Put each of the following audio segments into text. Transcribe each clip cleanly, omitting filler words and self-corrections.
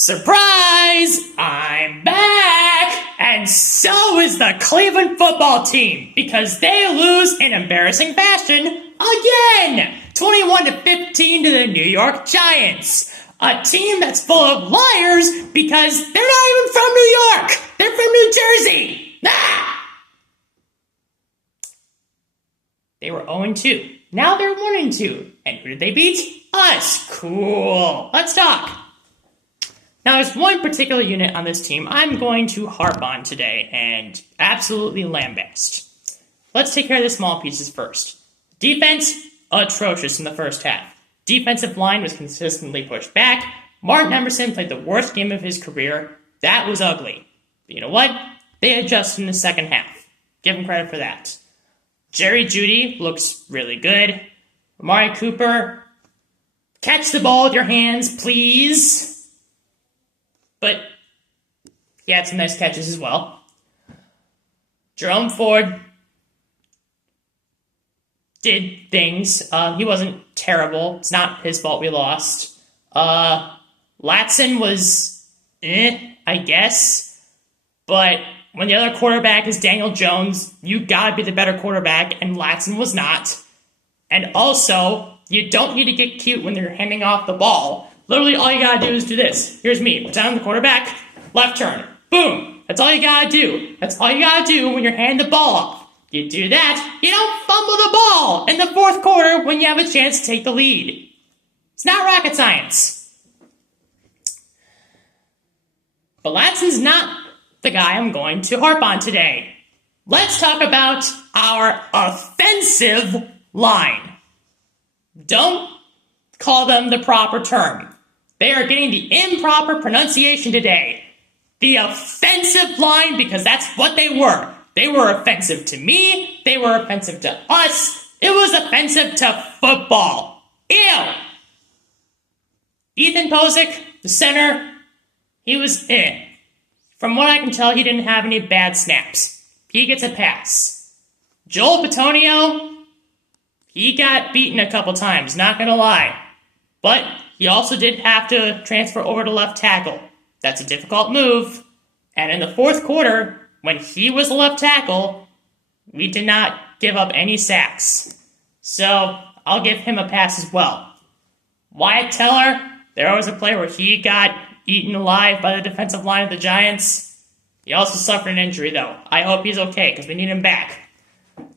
Surprise! I'm back! And so is the Cleveland football team, because they lose in embarrassing fashion again! 21-15 to the New York Giants. A team that's full of liars because they're not even from New York! They're from New Jersey! Ah! They were 0-2. Now they're 1-2. And who did they beat? Us! Cool. Let's talk. Now, there's one particular unit on this team I'm going to harp on today and absolutely lambaste. Let's take care of the small pieces first. Defense, atrocious in the first half. Defensive line was consistently pushed back. Martin Emerson played the worst game of his career. That was ugly. But you know what? They adjusted in the second half. Give them credit for that. Jerry Jeudy looks really good. Amari Cooper, catch the ball with your hands, please. But he had some nice catches as well. Jerome Ford did things. He wasn't terrible. It's not his fault we lost. Latson was I guess. But when the other quarterback is Daniel Jones, you gotta be the better quarterback, and Latson was not. And also, you don't need to get cute when you're handing off the ball. Literally, all you gotta do is do this. Here's me. Pretend I'm the quarterback. Left turn. Boom. That's all you gotta do. That's all you gotta do when you're handing the ball off. You do that, you don't fumble the ball in the fourth quarter when you have a chance to take the lead. It's not rocket science. But Latson's not the guy I'm going to harp on today. Let's talk about our offensive line. Don't call them the proper term. They are getting the improper pronunciation today. The offensive line, because that's what they were. They were offensive to me. They were offensive to us. It was offensive to football. Ew. Ethan Posick, the center, he was From what I can tell, he didn't have any bad snaps. He gets a pass. Joel Bitonio, he got beaten a couple times, not gonna lie. But he also did have to transfer over to left tackle. That's a difficult move. And in the fourth quarter, when he was the left tackle, we did not give up any sacks. So I'll give him a pass as well. Wyatt Teller, there was a play where he got eaten alive by the defensive line of the Giants. He also suffered an injury, though. I hope he's okay, because we need him back.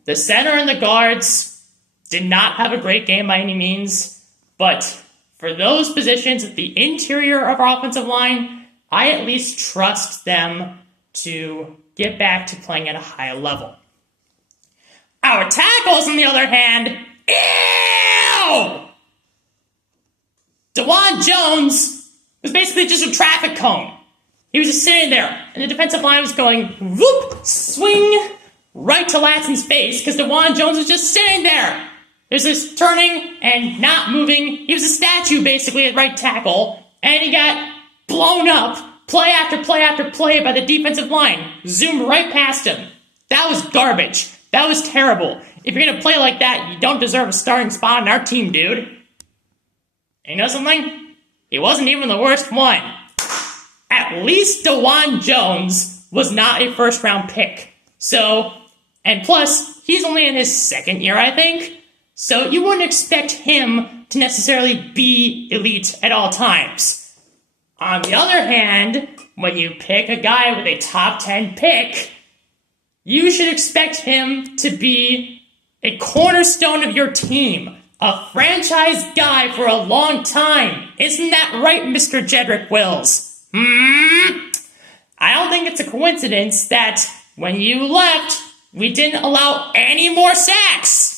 The center and the guards did not have a great game by any means, but for those positions at the interior of our offensive line, I at least trust them to get back to playing at a high level. Our tackles, on the other hand, ew! DeJuan Jones was basically just a traffic cone. He was just sitting there, and the defensive line was going, whoop, swing, right to Latson's face, because DeJuan Jones was just sitting there. There's this turning and not moving. He was a statue, basically, at right tackle, and he got blown up, play after play after play by the defensive line. Zoomed right past him. That was garbage. That was terrible. If you're going to play like that, you don't deserve a starting spot on our team, dude. And you know something? He wasn't even the worst one. At least DeJuan Jones was not a first-round pick. So, and plus, he's only in his second year, I think. So you wouldn't expect him to necessarily be elite at all times. On the other hand, when you pick a guy with a top 10 pick, you should expect him to be a cornerstone of your team. A franchise guy for a long time. Isn't that right, Mr. Jedrick Wills? I don't think it's a coincidence that when you left, we didn't allow any more sacks.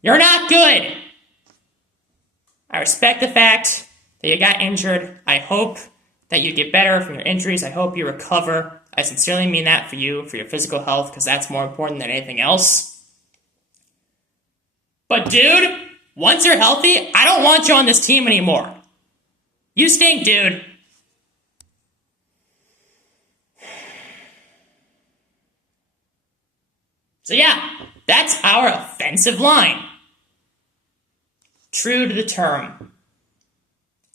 You're not good. I respect the fact that you got injured. I hope that you get better from your injuries. I hope you recover. I sincerely mean that for you, for your physical health, because that's more important than anything else. But dude, once you're healthy, I don't want you on this team anymore. You stink, dude. So yeah, that's our offensive line. True to the term.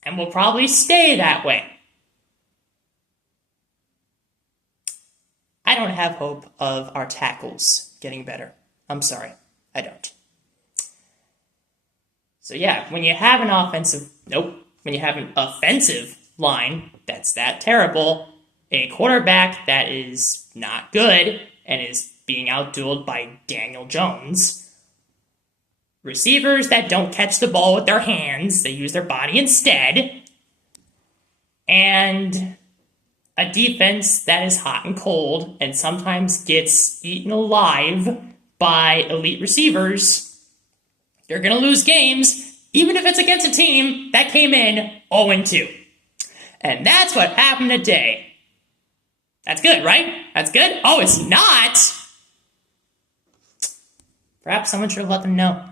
and will probably stay that way. I don't have hope of our tackles getting better. I'm sorry, I don't. So yeah, when you have an offensive line that's that terrible, a quarterback that is not good and is being outdueled by Daniel Jones, receivers that don't catch the ball with their hands, they use their body instead, and a defense that is hot and cold and sometimes gets eaten alive by elite receivers, you're going to lose games, even if it's against a team that came in 0-2. And that's what happened today. That's good, right? That's good? Oh, it's not? Perhaps someone should have let them know.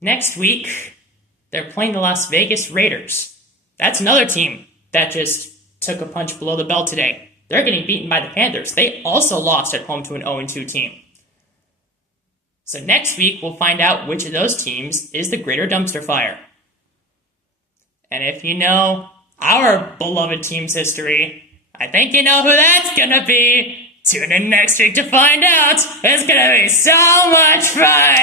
Next week, they're playing the Las Vegas Raiders. That's another team that just took a punch below the belt today. They're getting beaten by the Panthers. They also lost at home to an 0-2 team. So next week, we'll find out which of those teams is the greater dumpster fire. And if you know our beloved team's history, I think you know who that's gonna be. Tune in next week to find out. It's gonna be so much fun!